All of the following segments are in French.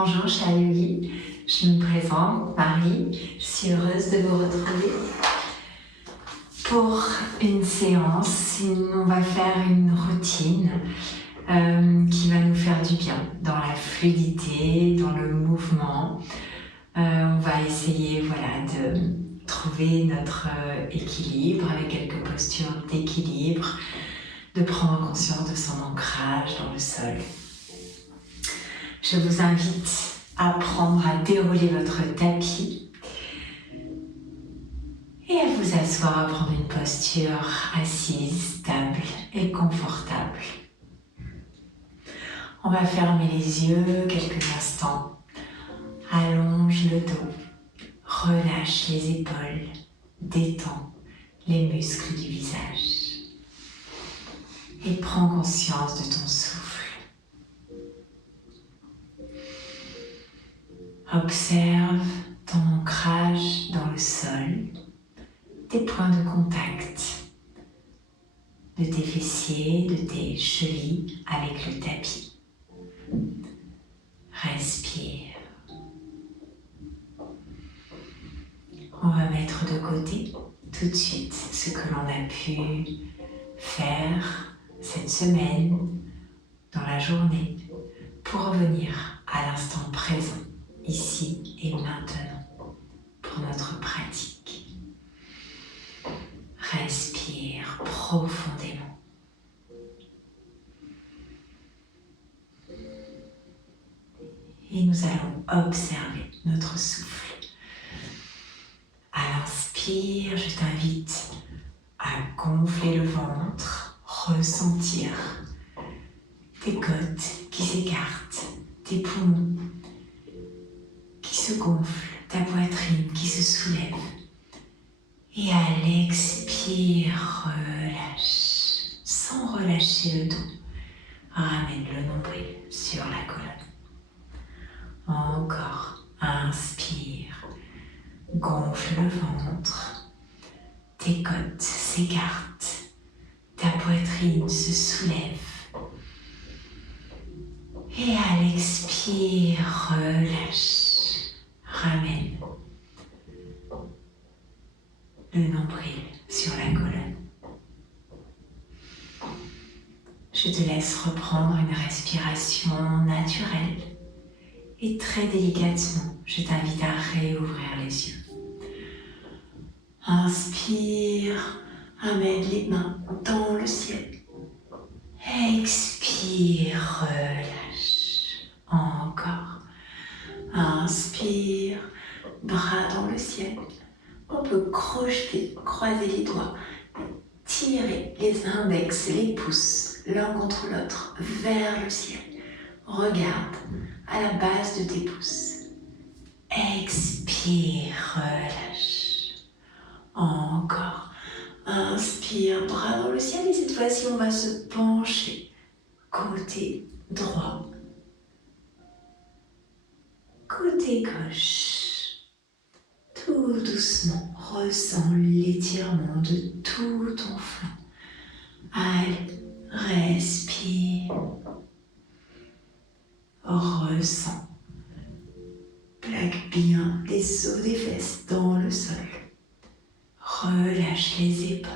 Bonjour chers yogis, je me présente, Marie, je suis heureuse de vous retrouver pour une séance. On va faire une routine qui va nous faire du bien dans la fluidité, dans le mouvement. On va essayer de trouver notre équilibre avec quelques postures d'équilibre, de prendre conscience de son ancrage dans le sol. Je vous invite à apprendre à dérouler votre tapis et à vous asseoir, à prendre une posture assise, stable et confortable. On va fermer les yeux quelques instants. Allonge le dos, relâche les épaules, détends les muscles du visage et prends conscience de ton souffle. Observe ton ancrage dans le sol, tes points de contact de tes fessiers, de tes chevilles avec le tapis. Respire. On va mettre de côté tout de suite ce que l'on a pu faire cette semaine, dans la journée, pour revenir à l'instant présent, ici et maintenant, pour notre pratique. Respire profondément. Et nous allons observer notre souffle. À l'inspire, je t'invite à gonfler le ventre, ressentir tes côtes qui s'écartent, tes poumons qui se gonflent, ta poitrine qui se soulève. Et à l'expire, relâche, sans relâcher le dos. Ramène le nombril sur la colonne. Encore, inspire, gonfle le ventre, tes côtes s'écartent, ta poitrine se soulève. Et à l'expire, relâche, ramène le nombril sur la colonne. Je te laisse reprendre une respiration naturelle et très délicatement, je t'invite à réouvrir les yeux. Inspire, amène les mains dans le ciel. Expire, relâche. Encore. Inspire, bras dans le ciel. On peut crocheter, croiser les doigts, tirer les index, les pouces l'un contre l'autre vers le ciel. Regarde à la base de tes pouces. Expire, relâche. Encore. Inspire, bras dans le ciel et cette fois-ci on va se pencher côté droit, côté gauche. Tout doucement, ressens l'étirement de tout ton flanc. Allez, respire. Ressens. Plaque bien les os des fesses dans le sol. Relâche les épaules.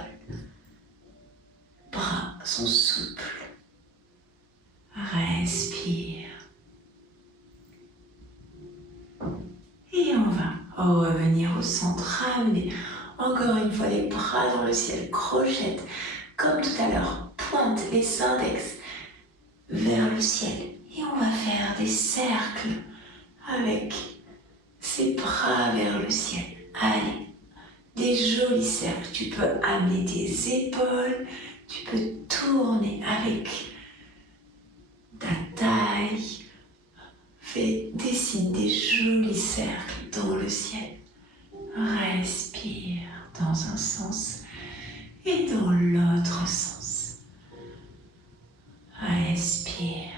Bras sont souples. Respire. Et on va revenir au centre, ramener encore une fois les bras dans le ciel, crochette, comme tout à l'heure, pointe les index vers le ciel. Et on va faire des cercles avec ses bras vers le ciel. Allez, des jolis cercles. Tu peux amener tes épaules, tu peux tourner avec ta taille. Dessine des jolis cercles dans le ciel. Respire dans un sens et dans l'autre sens. Respire.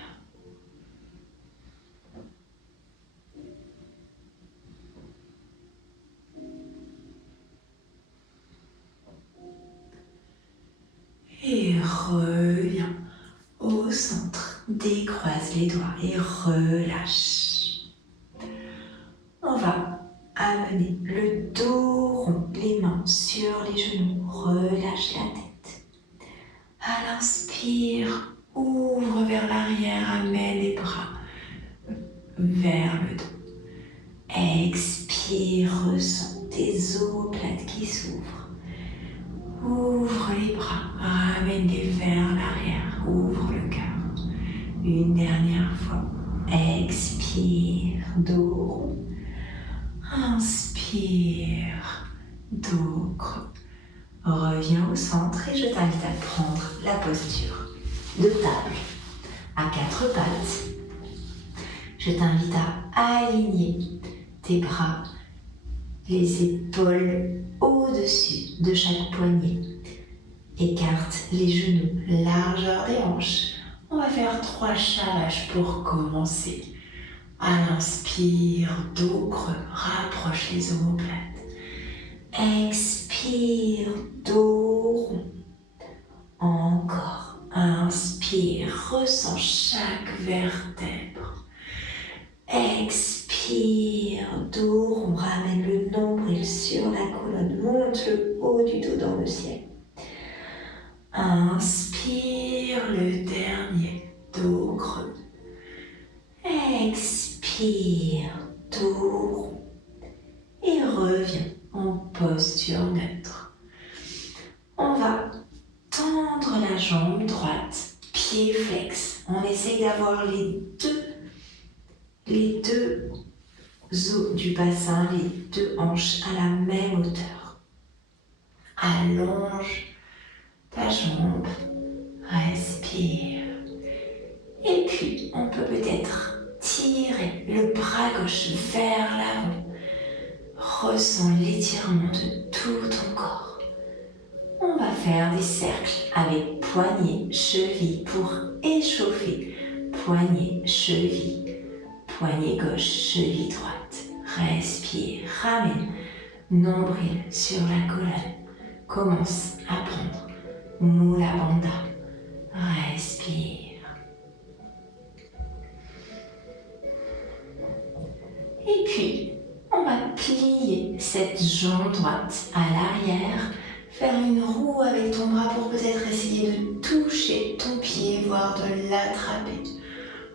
Et reviens au centre. Décroise les doigts et relâche. On va amener le dos rond, les mains sur les genoux. Relâche la tête. À l'inspire, ouvre vers l'arrière, amène les bras vers le dos. Expire, ressens tes omoplates qui s'ouvrent. Ouvre les bras, ramène-les vers l'arrière, ouvre le cœur. Une dernière fois. Expire, dos rond. Inspire, dos creux. Reviens au centre et je t'invite à prendre la posture de table à 4 pattes. Je t'invite à aligner tes bras, les épaules au-dessus de chaque poignet. Écarte les genoux, largeur des hanches. On va faire 3 chavages pour commencer. À l'inspire, dos creux, rapproche les omoplates. Expire, dos rond. Encore. Inspire, ressens chaque vertèbre. Expire, dos rond, ramène le nombril sur la colonne, monte le haut du dos dans le ciel. Inspire, le dernier, dos creux. Expire, dos rond. Et reviens en posture neutre. On va tendre la jambe droite, pied flex. On essaye d'avoir les deux os du bassin, les 2 hanches à la même hauteur. Allonge ta jambe, respire. Et puis, on peut peut-être tirer le bras gauche vers l'avant. Ressens l'étirement de tout ton corps. On va faire des cercles avec poignet, cheville pour échauffer. Poignet, cheville, poignet gauche, cheville droite. Respire, ramène, nombril sur la colonne. Commence à prendre Mula Bandha. Respire. Et puis, on va plier cette jambe droite à l'arrière, faire une roue avec ton bras pour peut-être essayer de toucher ton pied, voire de l'attraper.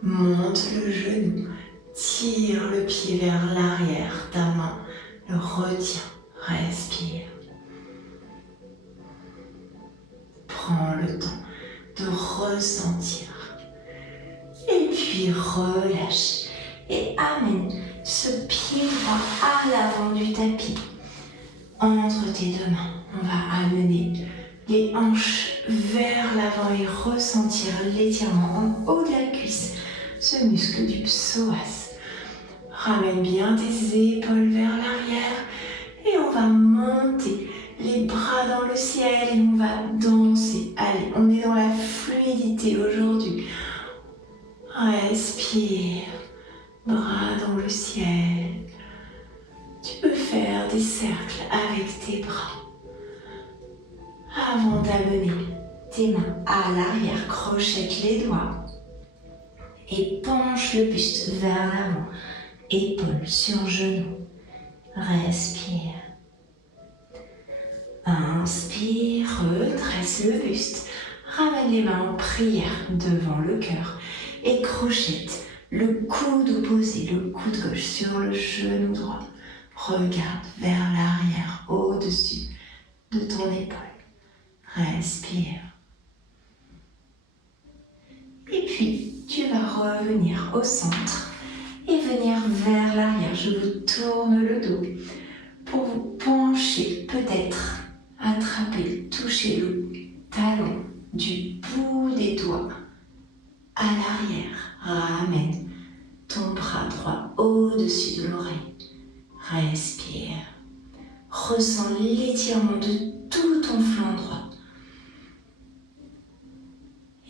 Monte le genou, tire le pied vers l'arrière, ta main le retient, respire. Prends le temps de ressentir. Et puis relâche et amène ce pied droit à l'avant du tapis. Entre tes 2 mains, on va amener les hanches vers l'avant et ressentir l'étirement en haut de la cuisse, ce muscle du psoas. Ramène bien tes épaules vers l'arrière et on va monter les bras dans le ciel et on va danser. Allez, on est dans la fluidité aujourd'hui. Respire, bras dans le ciel. Tu peux faire des cercles avec tes bras. Avant d'amener tes mains à l'arrière, crochette les doigts et penche le buste vers l'avant, épaules sur genou. Respire. Inspire, redresse le buste. Ramène les mains en prière devant le cœur et crochette le coude opposé, le coude gauche sur le genou droit. Regarde vers l'arrière, au-dessus de ton épaule. Respire. Et puis, tu vas revenir au centre et venir vers l'arrière. Je vous tourne le dos pour vous pencher, peut-être attraper, toucher le talon du bout des doigts à l'arrière. Ramène ton bras droit au-dessus de l'oreille. Respire. Ressens l'étirement de tout ton flanc droit.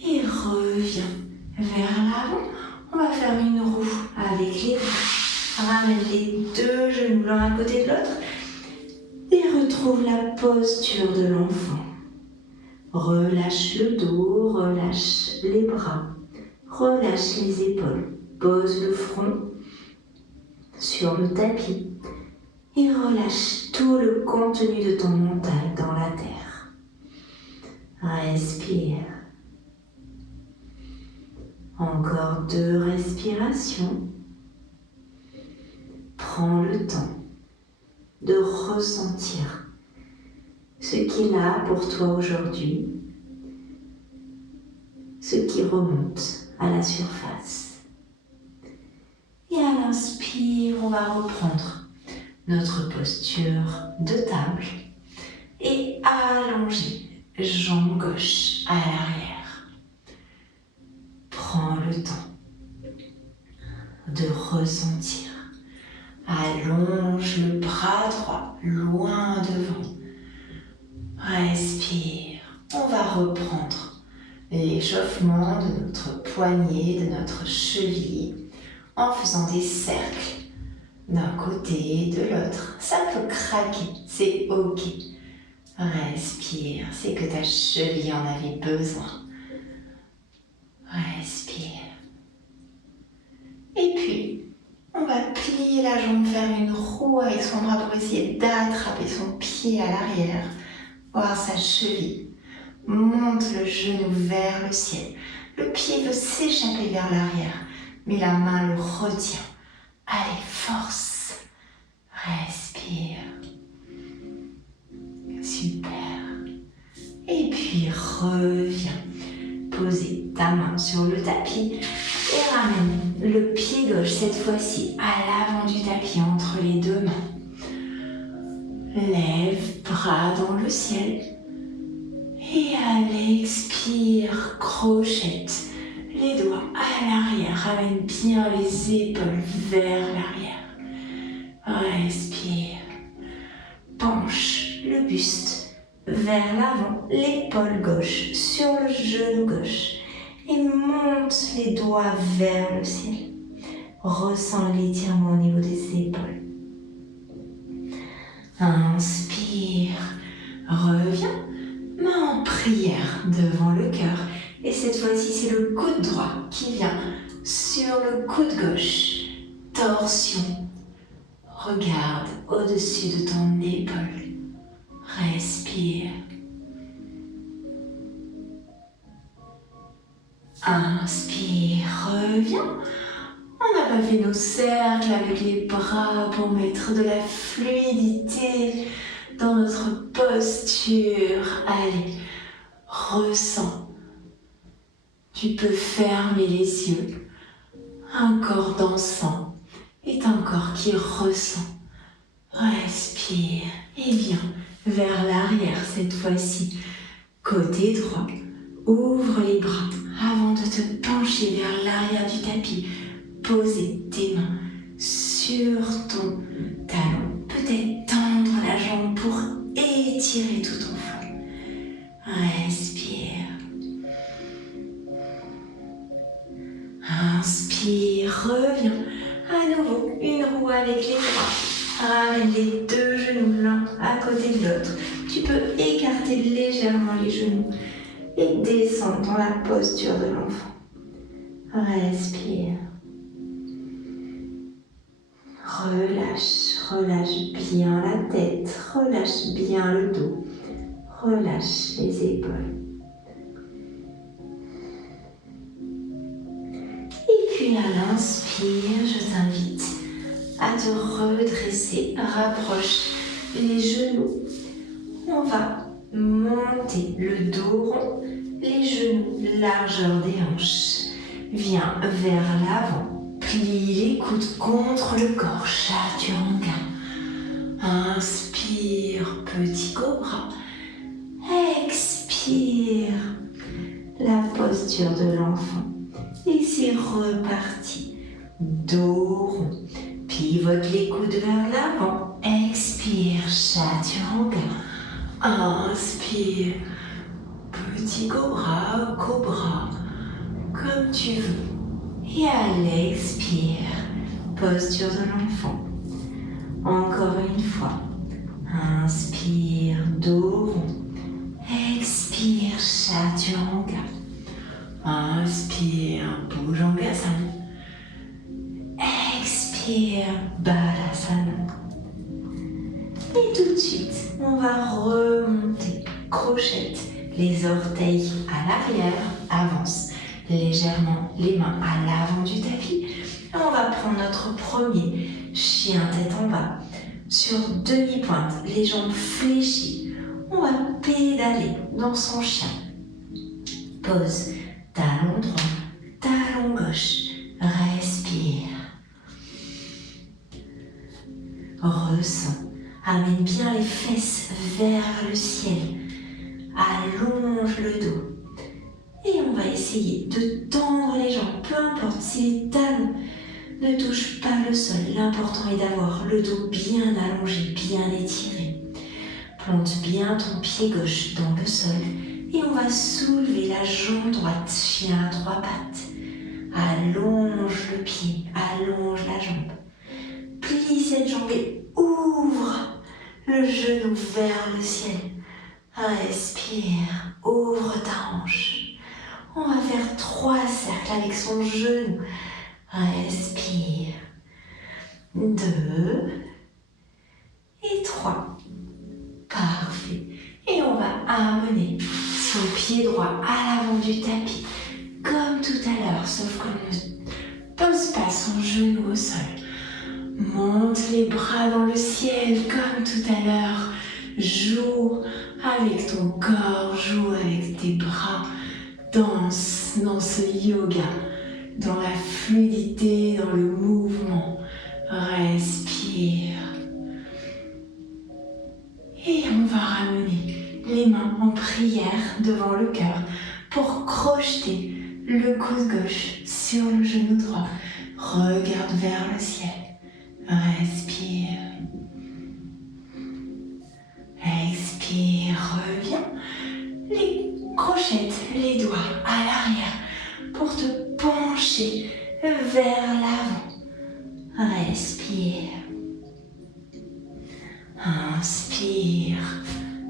Et reviens vers l'avant. On va faire une roue avec les bras. Ramène les 2 genoux l'un à côté de l'autre. Et retrouve la posture de l'enfant. Relâche le dos, relâche les bras. Relâche les épaules. Pose le front. sur le tapis et relâche tout le contenu de ton mental dans la terre. Respire. Encore 2 respirations. Prends le temps de ressentir ce qu'il a pour toi aujourd'hui, ce qui remonte à la surface. Et à l'inspire, on va reprendre notre posture de table et allonger, jambe gauche à l'arrière. Prends le temps de ressentir. Allonge le bras droit loin devant. Respire. On va reprendre l'échauffement de notre poignet, de notre cheville en faisant des cercles d'un côté et de l'autre. Ça peut craquer, c'est ok. Respire, c'est que ta cheville en avait besoin. Respire. Et puis, on va plier la jambe, faire une roue avec son bras pour essayer d'attraper son pied à l'arrière, voir sa cheville. Monte le genou vers le ciel. Le pied veut s'échapper vers l'arrière, mais la main le retient. Allez, force. Respire. Super. Et puis reviens. Poser ta main sur le tapis et ramène le pied gauche cette fois-ci à l'avant du tapis entre les 2 mains. Lève bras dans le ciel. Et à l'expire, crochette les doigts à l'arrière. Ramène bien les épaules vers l'arrière. Respire. Penche le buste vers l'avant, l'épaule gauche sur le genou gauche. Et monte les doigts vers le ciel. Ressens l'étirement au niveau des épaules. Inspire. Reviens. Main en prière devant le cœur. Et cette fois-ci, c'est le coude droit qui vient sur le coude gauche. Torsion. Regarde au-dessus de ton épaule. Respire. Inspire, reviens. On n'a pas fait nos cercles avec les bras pour mettre de la fluidité dans notre posture. Allez, ressens. Tu peux fermer les yeux. Un corps dansant est un corps qui ressent. Respire et viens vers l'arrière cette fois-ci. Côté droit, ouvre les bras avant de te pencher vers l'arrière du tapis. Poser tes mains sur ton talon. Peut-être tendre la jambe pour étirer tout ton flanc. Respire. Inspire, reviens. À nouveau, une roue avec les bras. Ramène les 2 genoux l'un à côté de l'autre. Tu peux écarter légèrement les genoux et descendre dans la posture de l'enfant. Respire. Relâche, relâche bien la tête, relâche bien le dos, relâche les épaules. Et puis à l'inspire, je t'invite à te redresser, rapproche les genoux. On va monter le dos rond, les genoux largeur des hanches. Viens vers l'avant. Plie les coudes contre le corps, chaturanga. Inspire, petit cobra. Expire, la posture de l'enfant. Et c'est reparti. Dos rond. Pivote les coudes vers l'avant. Expire, chaturanga. Inspire, petit cobra, cobra, comme tu veux. Et à l'expire, posture de l'enfant. Encore une fois. Inspire, dos rond. Expire, chaturanga. Inspire, bouge en Bhujangasana. Expire. Expire, Balasana. Et tout de suite, on va remonter, crochette, les orteils à l'arrière, avance légèrement les mains à l'avant du tapis. Et on va prendre notre premier chien tête en bas. Sur demi-pointe, les jambes fléchies, on va pédaler dans son chien. Pose, talon droit, talon gauche, respire. Ressens, amène bien les fesses vers le ciel, allonge le dos. Et on va essayer de tendre les jambes, peu importe si les talons ne touchent pas le sol. L'important est d'avoir le dos bien allongé, bien étiré. Plante bien ton pied gauche dans le sol et on va soulever la jambe droite, chien à trois pattes. Allonge le pied, allonge la jambe. Plie cette jambe et ouvre le genou vers le ciel. Respire, ouvre ta hanche. On va faire 3 cercles avec son genou. Respire. 2 et 3. Parfait. Et on va amener son pied droit à l'avant du tapis, comme tout à l'heure, sauf qu'on ne pose pas son genou au sol. Monte les bras dans le ciel, comme tout à l'heure. Joue avec ton corps, joue avec tes bras. Danse dans ce yoga, dans la fluidité, dans le mouvement. Respire. Et on va ramener les mains en prière devant le cœur pour crocheter le coude gauche sur le genou droit. Regarde vers le ciel. Respire. Expire, reviens. Les crochettes, les doigts à l'arrière pour te pencher vers l'avant. Respire. Inspire.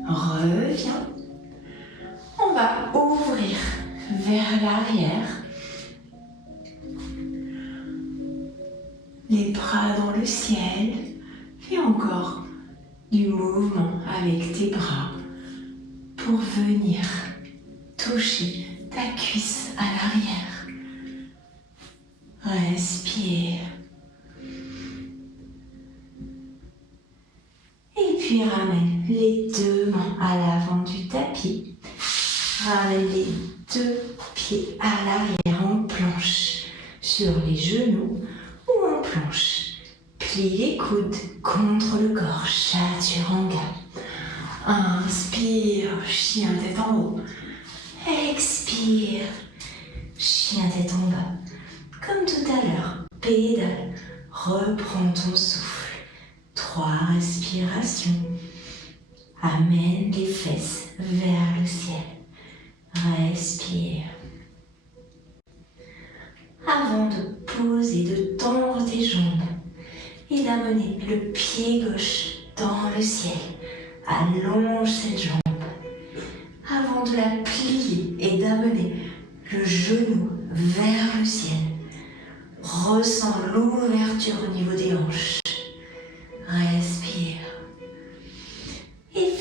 Reviens. On va ouvrir vers l'arrière. Les bras dans le ciel. Fais encore du mouvement avec tes bras pour venir toucher ta cuisse à l'arrière. Respire. Et puis ramène les 2 mains à l'avant du tapis. Ramène les 2 pieds à l'arrière en planche sur les genoux ou en planche. Plie les coudes contre le corps, chaturanga. Inspire, chien tête en haut. Expire, chien tête en bas. Comme tout à l'heure, pédale, reprends ton souffle. 3 respirations. Amène les fesses vers le ciel. Respire. Avant de poser, de tendre tes jambes et d'amener le pied gauche dans le ciel, allonge cette jambe. Avant de la plier et d'amener le genou vers le ciel, ressens l'ouverture au niveau des hanches. Respire. Et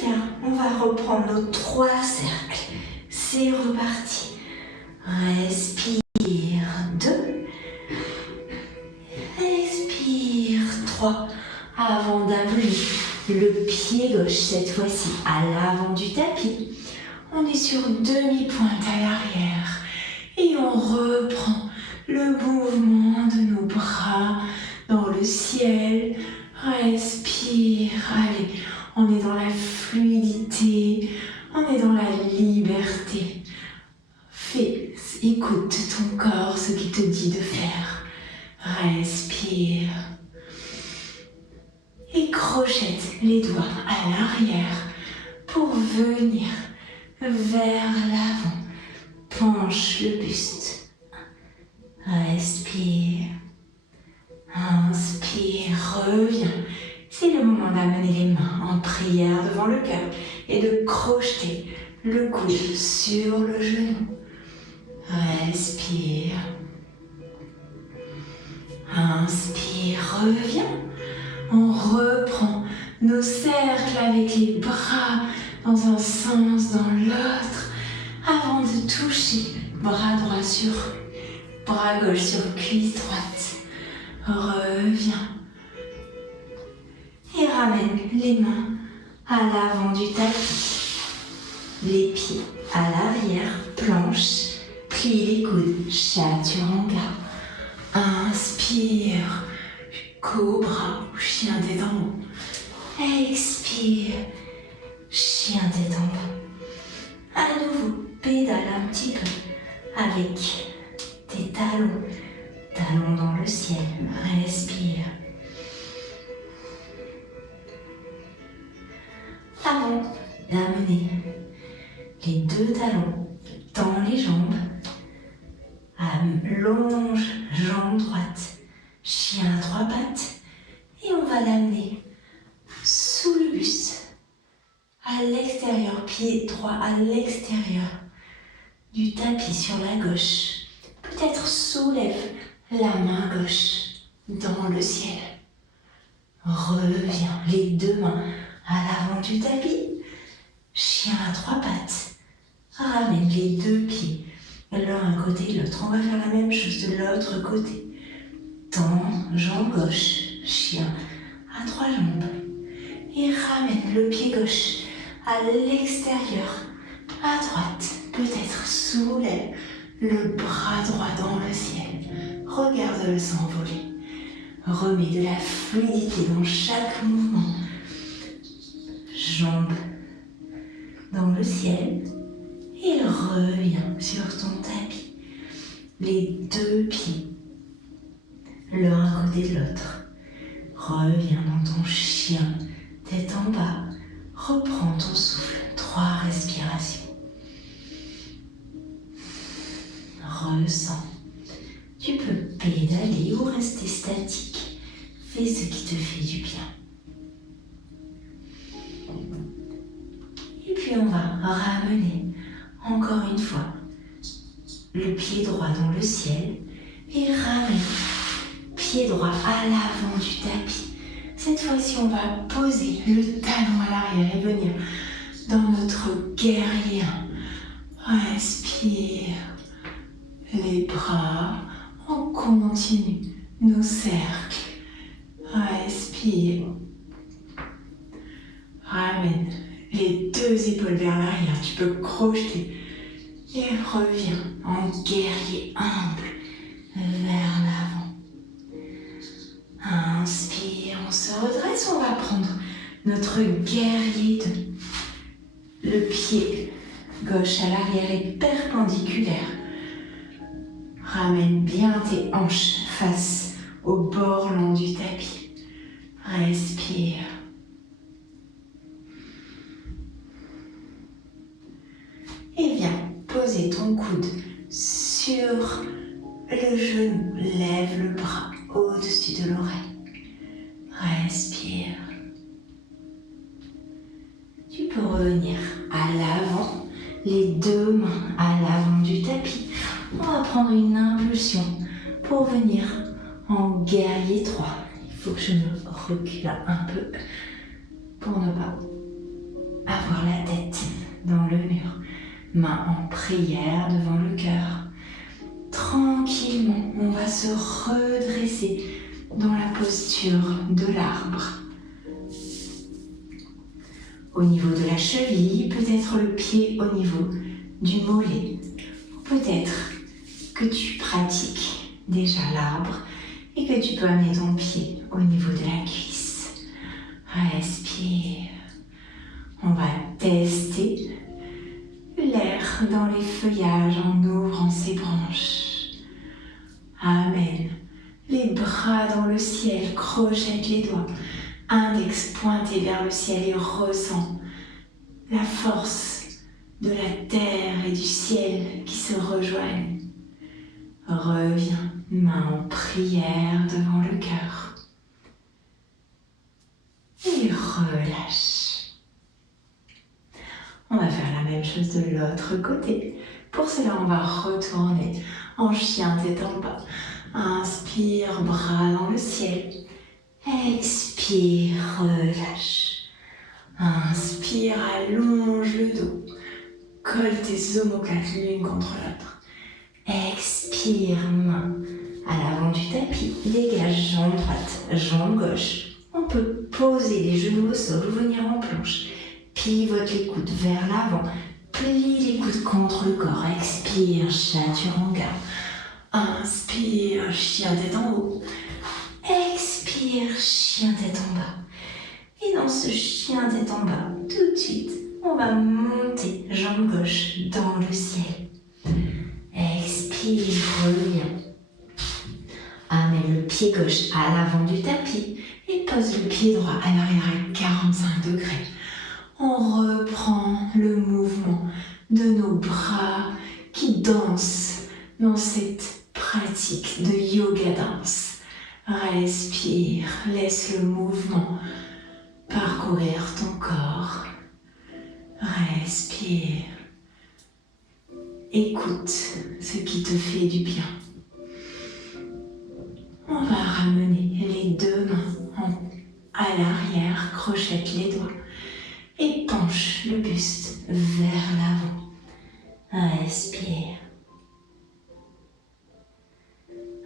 on va reprendre nos 3 cercles. C'est reparti. Respire. 2. Expire. 3. Avant d'amener le pied gauche, cette fois-ci, à l'avant du tapis. On est sur demi-pointe à l'arrière. Et on reprend le mouvement de nos bras dans le ciel. Respire. Allez, on est dans la fluidité. On est dans la liberté. Écoute ton corps, ce qu'il te dit de faire. Respire. Et crochette les doigts à l'arrière pour venir vers l'avant. Penche le buste. Respire. Inspire, reviens. C'est le moment d'amener les mains en prière devant le cœur et de crocheter le coude sur le genou. Respire. Inspire, revient. On reprend nos cercles avec les bras dans un sens, dans l'autre, avant de toucher bras droit sur bras gauche sur cuisse droite. Reviens. Et ramène les mains à l'avant du tapis. Les pieds à l'arrière, planche. Plie les coudes, chaturanga. Inspire, cobra ou chien tête en haut. Expire, chien tête en bas. À nouveau, pédale un petit peu avec tes talons. Talons dans le ciel, respire. Avant d'amener les deux talons dans les jambes, allonge jambe droite, chien à trois pattes, et on va l'amener sous le buste, à l'extérieur, pied droit à l'extérieur du tapis sur la gauche. Peut-être soulève la main gauche dans le ciel. Reviens, les deux mains à l'avant du tapis, chien à trois pattes. Ramène les deux pieds l'un à côté de l'autre. On va faire la même chose de l'autre côté. Tends, jambe gauche, chien à trois jambes. Et ramène le pied gauche à l'extérieur, à droite. Peut-être soulève le bras droit dans le ciel. Regarde-le s'envoler. Remets de la fluidité dans chaque mouvement. Jambes dans le ciel. Et reviens sur ton tapis. Les deux pieds, l'un à côté de l'autre. Reviens dans ton chien, tête en bas. Reprends ton souffle. 3 respirations. Ressens. Tu peux pédaler ou rester statique. Fais ce qui te fait du bien. Et puis on va ramener encore une fois le pied droit dans le ciel et ramène pied droit à l'avant du tapis. Cette fois-ci, on va poser le talon à l'arrière et venir dans notre guerrier 1. Respire les bras. On continue nos cercles. Respire. Ramène les deux épaules vers l'arrière. Tu peux crocheter. Et reviens en guerrier humble vers l'avant. Inspire, on se redresse. On va prendre notre guerrier 2. Le pied gauche à l'arrière est perpendiculaire. Ramène bien tes hanches face au bord long du tapis. Respire. Et viens poser ton coude sur le genou. Lève le bras au-dessus de l'oreille. Respire. Tu peux revenir à l'avant, les deux mains à l'avant du tapis. On va prendre une impulsion pour venir en guerrier 3. Il faut que je me recule un peu pour ne pas avoir la tête dans le mur. Main en prière devant le cœur. Tranquillement, on va se redresser dans la posture de l'arbre. Au niveau de la cheville, peut-être le pied au niveau du mollet. Ou peut-être que tu pratiques déjà l'arbre et que tu peux amener ton pied au niveau de la cuisse. Respire. On va tester l'air dans les feuillages en ouvrant ses branches. Amène les bras dans le ciel, crochette les doigts, index pointé vers le ciel et ressens la force de la terre et du ciel qui se rejoignent. Reviens, main en prière devant le cœur. Et relâche. On va faire la même chose de l'autre côté. Pour cela, on va retourner en chien tête en bas. Inspire, bras dans le ciel. Expire, relâche. Inspire, allonge le dos. Colle tes omoplates l'une contre l'autre. Expire, main à l'avant du tapis. Dégage jambe droite, jambe gauche. On peut poser les genoux au sol ou venir en planche. Pivote les coudes vers l'avant. Plie les coudes contre le corps. Expire, chaturanga. Inspire, chien tête en haut. Expire, chien tête en bas. Et dans ce chien tête en bas, tout de suite, on va monter jambe gauche dans le ciel. Expire, reviens. Amène le pied gauche à l'avant du tapis et pose le pied droit à l'arrière à 45 degrés. On reprend le mouvement de nos bras qui dansent dans cette pratique de yoga danse. Respire, laisse le mouvement parcourir ton corps. Respire. Écoute ce qui te fait du bien. On va ramener les deux mains à l'arrière, crochette les doigts et penche le buste vers l'avant. Respire.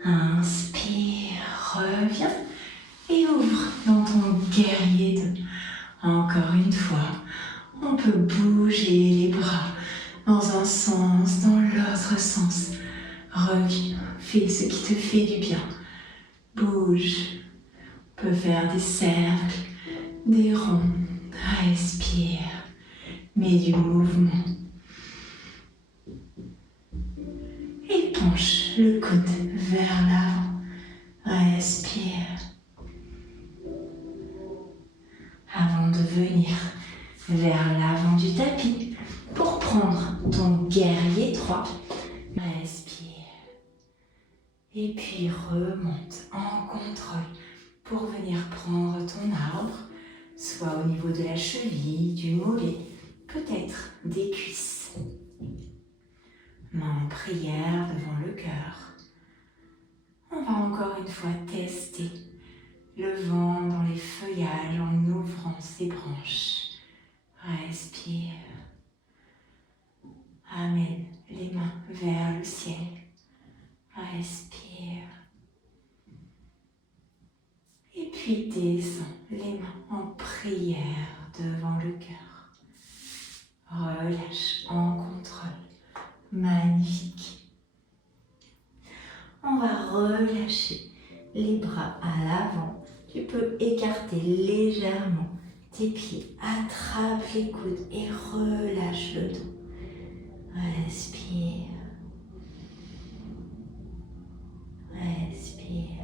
Inspire, reviens et ouvre dans ton guerrier 2. Encore une fois, on peut bouger les bras dans un sens, dans l'autre sens. Reviens, fais ce qui te fait du bien. Bouge. On peut faire des cercles, des ronds. Respire. Mets du mouvement. Et penche le coude vers l'avant. Respire. Avant de venir vers l'avant du tapis pour prendre ton guerrier 3. Respire. Et puis remonte en contrôle pour venir prendre ton arbre, soit au niveau de la cheville, du mollet, peut-être des cuisses. Main en prière devant le cœur. On va encore une fois tester le vent dans les feuillages en ouvrant ses branches. Respire. Amène les mains vers le ciel. Respire. Et puis descends les mains en prière devant le cœur. Relâche en contrôle. Magnifique. On va relâcher les bras à l'avant. Tu peux écarter légèrement tes pieds. Attrape les coudes et relâche le dos. Respire. Respire.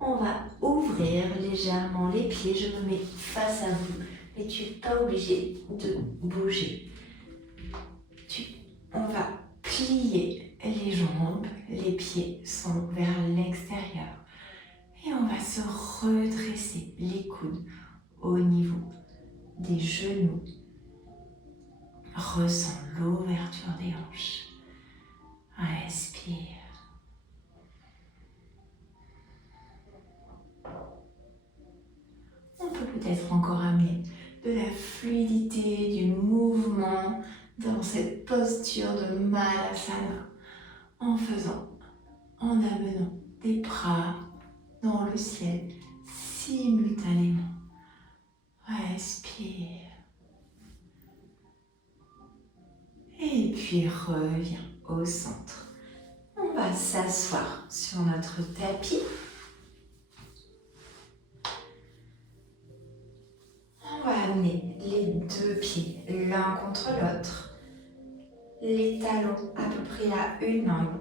On va ouvrir légèrement les pieds. Je me mets face à vous, mais tu n'es pas obligé de bouger. On va plier les jambes, les pieds sont vers l'extérieur. Et on va se redresser les coudes au niveau des genoux. Ressens l'ouverture des hanches. Respire. On peut peut-être encore amener de la fluidité, du mouvement dans cette posture de Malasana en amenant des bras dans le ciel simultanément. Respire. Et puis reviens au centre. On va s'asseoir sur notre tapis. On va amener les deux pieds l'un contre l'autre. Les talons à peu près à une main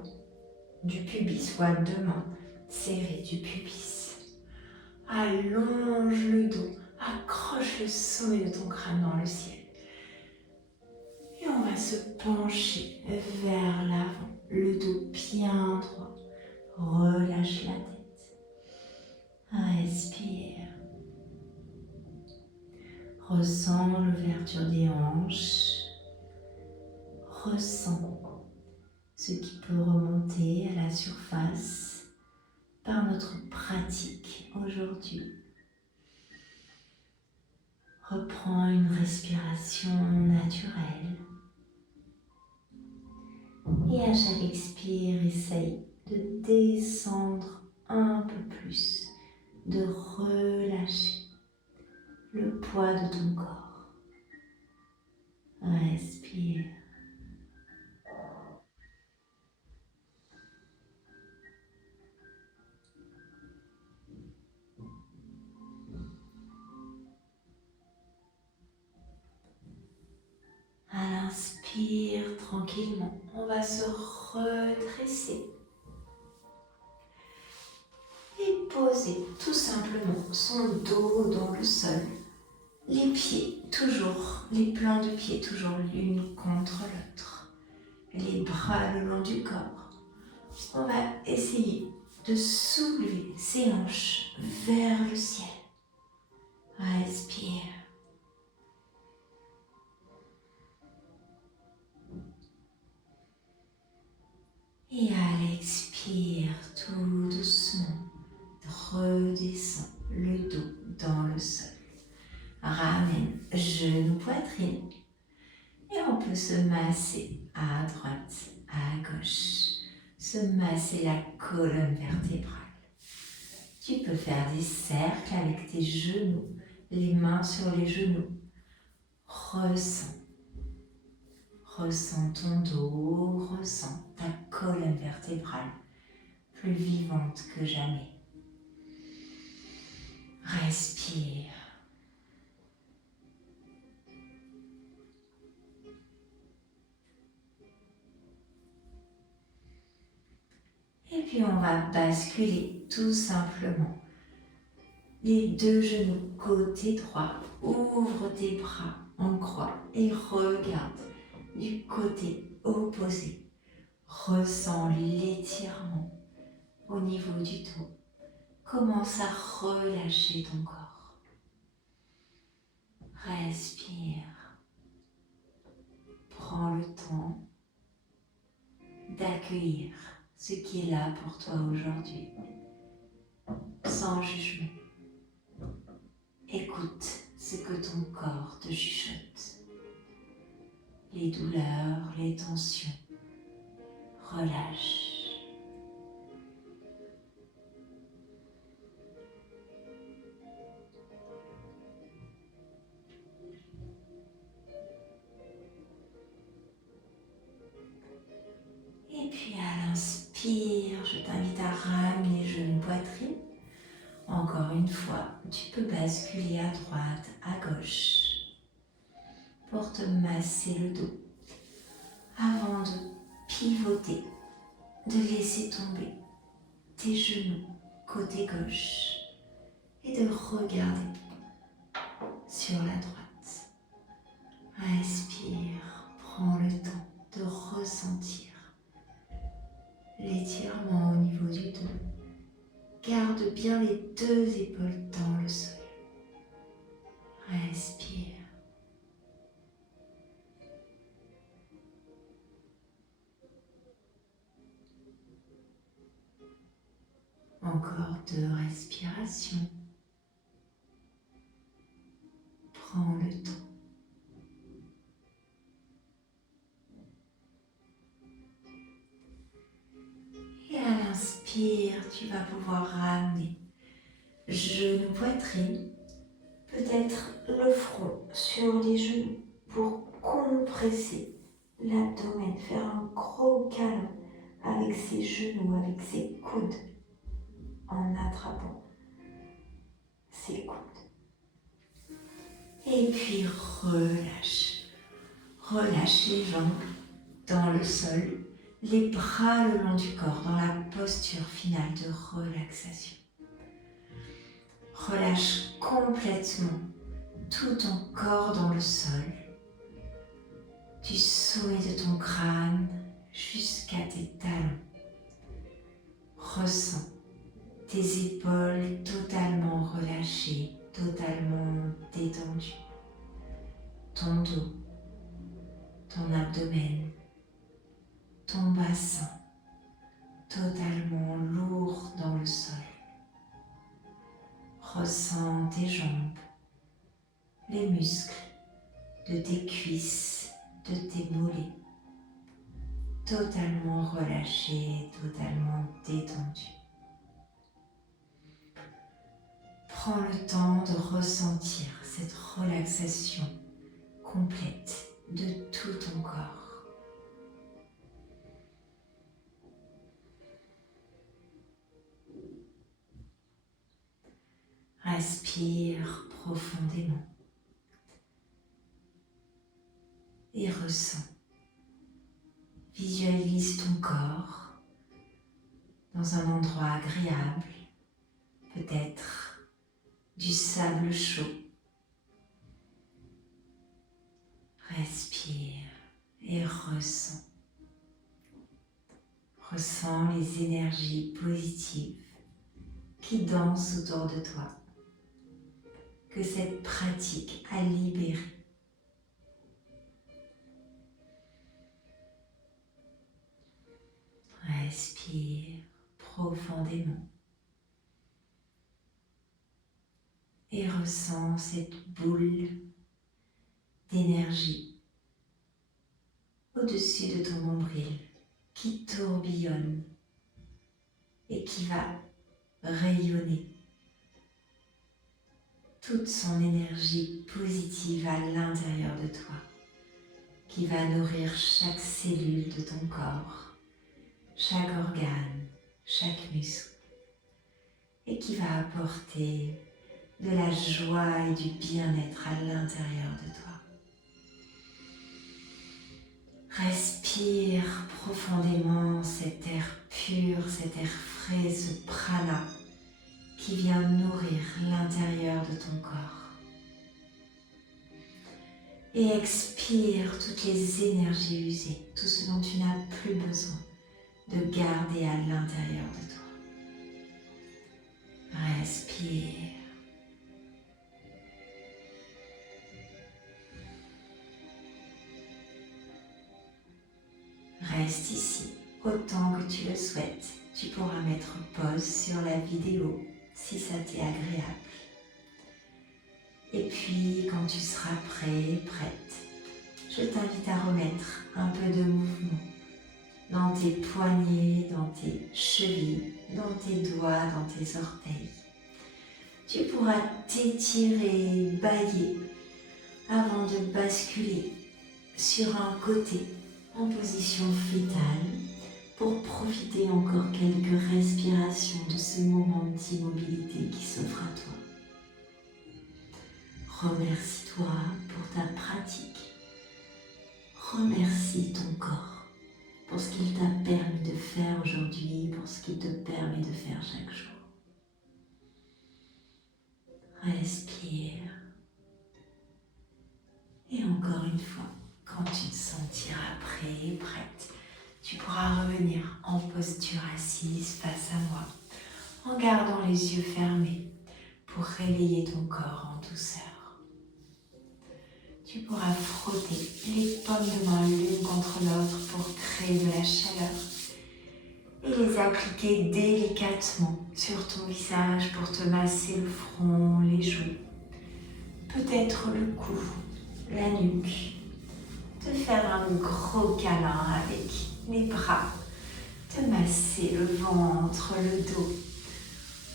du pubis, soit deux mains serrées du pubis. Allonge le dos, accroche le sommet de ton crâne dans le ciel. Et on va se pencher vers l'avant, le dos bien droit. Relâche la tête. Respire. Ressens l'ouverture des hanches. Ressens ce qui peut remonter à la surface notre pratique aujourd'hui. Reprends une respiration naturelle. Et à chaque expire, essaye de descendre un peu plus, de relâcher le poids de ton corps. Respire. À l'inspire, tranquillement, on va se redresser et poser tout simplement son dos dans le sol. Les pieds toujours, les plants de pieds toujours l'une contre l'autre. Les bras le long du corps. On va essayer de soulever ses hanches vers le ciel. Respire. Et à l'expire, tout doucement, redescends le dos dans le sol. Ramène genou, poitrine. Et on peut se masser à droite, à gauche. Se masser la colonne vertébrale. Tu peux faire des cercles avec tes genoux, les mains sur les genoux. Ressens ton dos, ressens ta colonne vertébrale, plus vivante que jamais. Respire. Et puis on va basculer tout simplement. Les deux genoux côté droit, ouvre tes bras en croix et regarde du côté opposé. Ressens l'étirement au niveau du dos. Commence à relâcher ton corps. Respire. Prends le temps d'accueillir ce qui est là pour toi aujourd'hui, sans jugement. Écoute ce que ton corps te chuchote. Les douleurs, les tensions. Relâche. Et puis à l'inspire, je t'invite à ramener les genoux poitrine. Encore une fois, tu peux basculer à droite, à gauche pour te masser le dos. Avant de pivoter, de laisser tomber tes genoux côté gauche et de regarder sur la droite. Respire, prends le temps de ressentir l'étirement au niveau du dos. Garde bien les deux épaules dans le sol. Respire. Encore 2 respirations. Prends le temps. Et à l'inspire, tu vas pouvoir ramener genou, poitrine, peut-être le front sur les genoux pour compresser l'abdomen, faire un gros câlin avec ses genoux, avec ses coudes, en attrapant ses coudes. Et puis relâche. Relâche les jambes dans le sol, les bras le long du corps dans la posture finale de relaxation. Relâche complètement tout ton corps dans le sol, du sommet de ton crâne jusqu'à tes talons. Ressens tes épaules totalement relâchées, totalement détendues. Ton dos, ton abdomen, ton bassin totalement lourd dans le sol. Ressens tes jambes, les muscles de tes cuisses, de tes mollets, totalement relâchés, totalement détendus. Prends le temps de ressentir cette relaxation complète de tout ton corps. Respire profondément et ressens. Visualise ton corps dans un endroit agréable, peut-être du sable chaud. Respire et ressens. Ressens les énergies positives qui dansent autour de toi, que cette pratique a libéré. Respire profondément et ressens cette boule d'énergie au-dessus de ton nombril qui tourbillonne et qui va rayonner toute son énergie positive à l'intérieur de toi, qui va nourrir chaque cellule de ton corps, chaque organe, chaque muscle, et qui va apporter de la joie et du bien-être à l'intérieur de toi. Respire profondément cet air pur, cet air frais, ce prana qui vient nourrir l'intérieur de ton corps. Et expire toutes les énergies usées, tout ce dont tu n'as plus besoin de garder à l'intérieur de toi. Respire. Reste ici autant que tu le souhaites. Tu pourras mettre pause sur la vidéo si ça t'est agréable. Et puis quand tu seras prêt, prête, je t'invite à remettre un peu de mouvement dans tes poignets, dans tes chevilles, dans tes doigts, dans tes orteils. Tu pourras t'étirer, bâiller avant de basculer sur un côté en position fétale pour profiter encore quelques respirations de ce moment d'immobilité qui s'offre à toi. Remercie-toi pour ta pratique. Remercie ton corps pour ce qu'il t'a permis de faire aujourd'hui, pour ce qu'il te permet de faire chaque jour. Respire. Et encore une fois, quand tu te sentiras prêt et prête, tu pourras revenir en posture assise face à moi, en gardant les yeux fermés pour réveiller ton corps en douceur. Tu pourras frotter les paumes de main l'une contre l'autre pour créer de la chaleur et les appliquer délicatement sur ton visage pour te masser le front, les joues, peut-être le cou, la nuque, te faire un gros câlin avec les bras, te masser le ventre, le dos,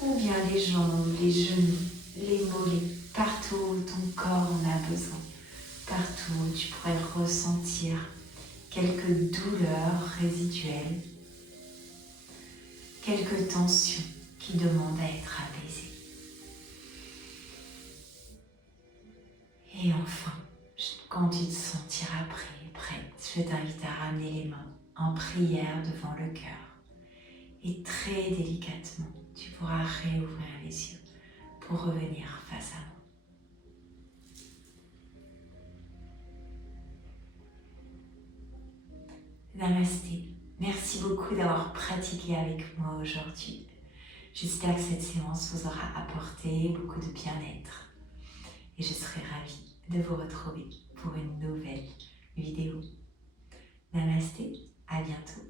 ou bien les jambes, les genoux, les mollets, partout où ton corps en a besoin, partout où tu pourrais ressentir quelques douleurs résiduelles, quelques tensions qui demandent à être apaisées. Et enfin, quand tu te sentiras prêt, prête, je t'invite à ramener les mains en prière devant le cœur. Et très délicatement, tu pourras réouvrir les yeux pour revenir face à moi. Namasté. Merci beaucoup d'avoir pratiqué avec moi aujourd'hui. J'espère que cette séance vous aura apporté beaucoup de bien-être. Et je serai ravie de vous retrouver pour une nouvelle vidéo. Namasté, à bientôt.